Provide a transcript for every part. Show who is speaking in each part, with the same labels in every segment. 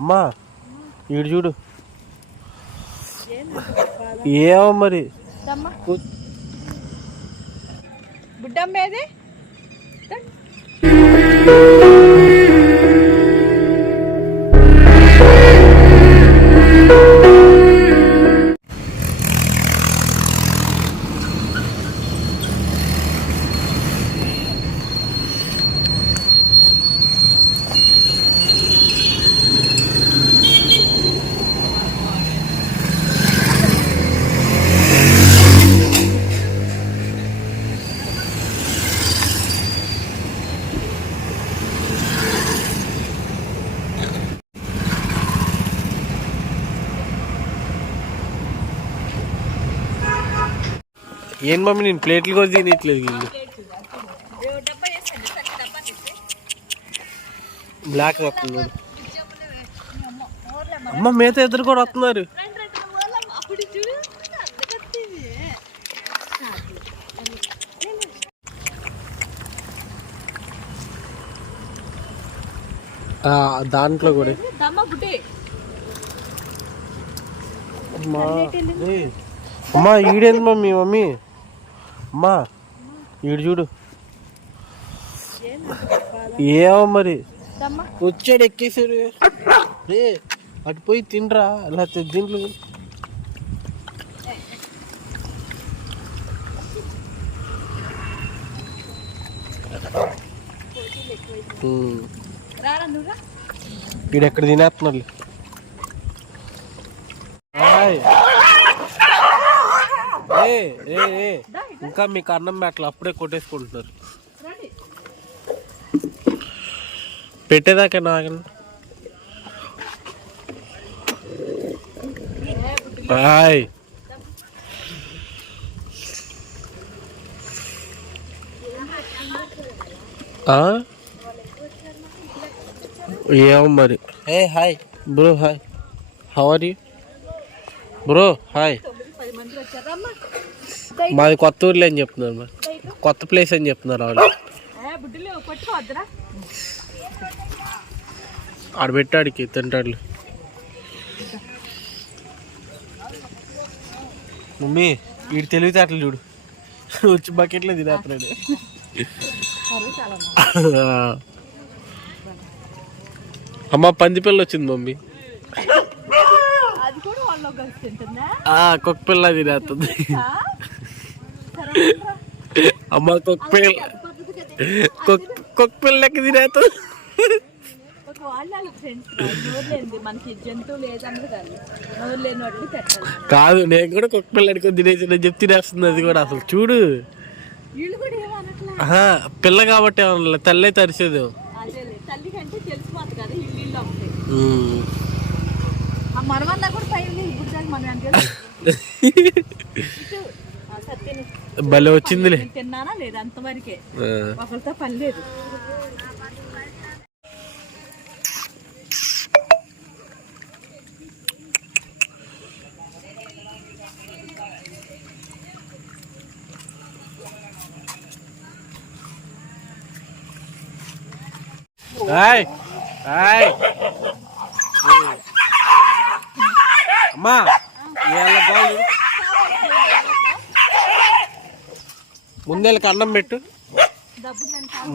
Speaker 1: అమ్మా ఈడు చూడు. ఏమో మరి.
Speaker 2: బుడ్డమ్మేది
Speaker 1: ఏం మమ్మీ నేను ప్లేట్లు కూడా తినట్లేదు వీళ్ళు బ్లాక్ వస్తుంది అమ్మ మేత ఇద్దరు కూడా వస్తున్నారు. దాంట్లో కూడా. అమ్మా అమ్మా ఈడేంది మమ్మీ మమ్మీ? అమ్మా ఈడు చూడు. ఏమో మరి. వచ్చాడు ఎక్కేసాడు. రే అటు పోయి తినరా లేకపోతే దీంట్లో వీడు ఎక్కడ తినేస్తున్నారు. ఇంకా మీకు అన్నం పెట్టలే అప్పుడే కొట్టేసుకుంటున్నారు. పెట్టేదాకా నాగండి హాయ్. ఆ? ఏమో మరి? ఏ hi. Bro hi. How are you
Speaker 2: bro hi. మంది
Speaker 1: కొత్త ఊర్లో అని చెప్తున్నారు మరి కొత్త ప్లేస్ అని చెప్తున్నారు వాళ్ళు. ఆడ పెట్టాడికి తింటాడు మమ్మీ వీడు తెలివితేటలు చూడు. వచ్చి బకెట్లో తినేస్తున్నాడు. అమ్మ పంది పిల్ల వచ్చింది మమ్మీ
Speaker 2: అది కూడా వాళ్ళు కలిసి తింటుందా
Speaker 1: ఆ కుక్క పిల్ల తినేస్తుంది. అమ్మ కుక్క పిల్ల. కుక్క పిల్ల లెక్క తినేస్తుంది.
Speaker 2: కాదు.
Speaker 1: నేను కూడా కుక్క పిల్ల అడుకొని తినేసి నేను చెప్తే తినేస్తుంది అది కూడా అసలు. చూడు. పిల్ల కాబట్టి ఏమన్నా తల్లే తరిసేది.
Speaker 2: అదే తల్లి కంటే తెలిసిపోతుంది కదా
Speaker 1: భలే వచ్చిందిలే
Speaker 2: నేను తిన్నానా లేదు అంతవరకే
Speaker 1: ఆ.
Speaker 2: ఒకరితో పని లేదు
Speaker 1: హాయ్ హాయ్ అమ్మా ముందేళ్ళకి అన్నం పెట్టు.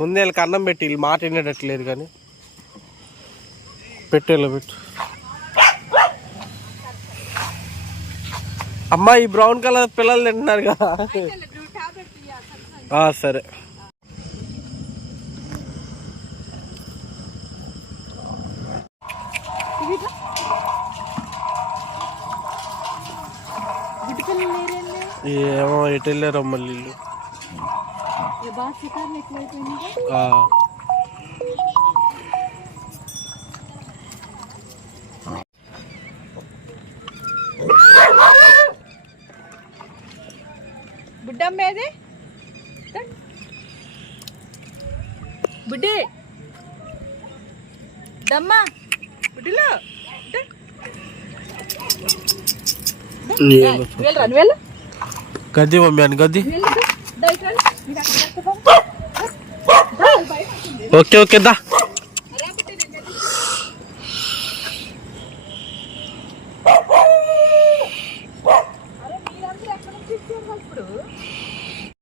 Speaker 1: ముందేళ్ళకి అన్నం పెట్టి వీళ్ళు మాట వినేటట్లేదు కానీ. పెట్టు ఇలా పెట్టు. అమ్మా ఈ బ్రౌన్ కలర్ పిల్లలు తింటున్నారు కదా. సరే. ఏమో ఎటు వెళ్ళారు మళ్ళీ.
Speaker 2: బుడ్డమ్మేది బుడ్డి. దమ్మా. బుడ్డిలో. దా, బయట ఉంటుంది.
Speaker 1: ఓకే ఓకే దా.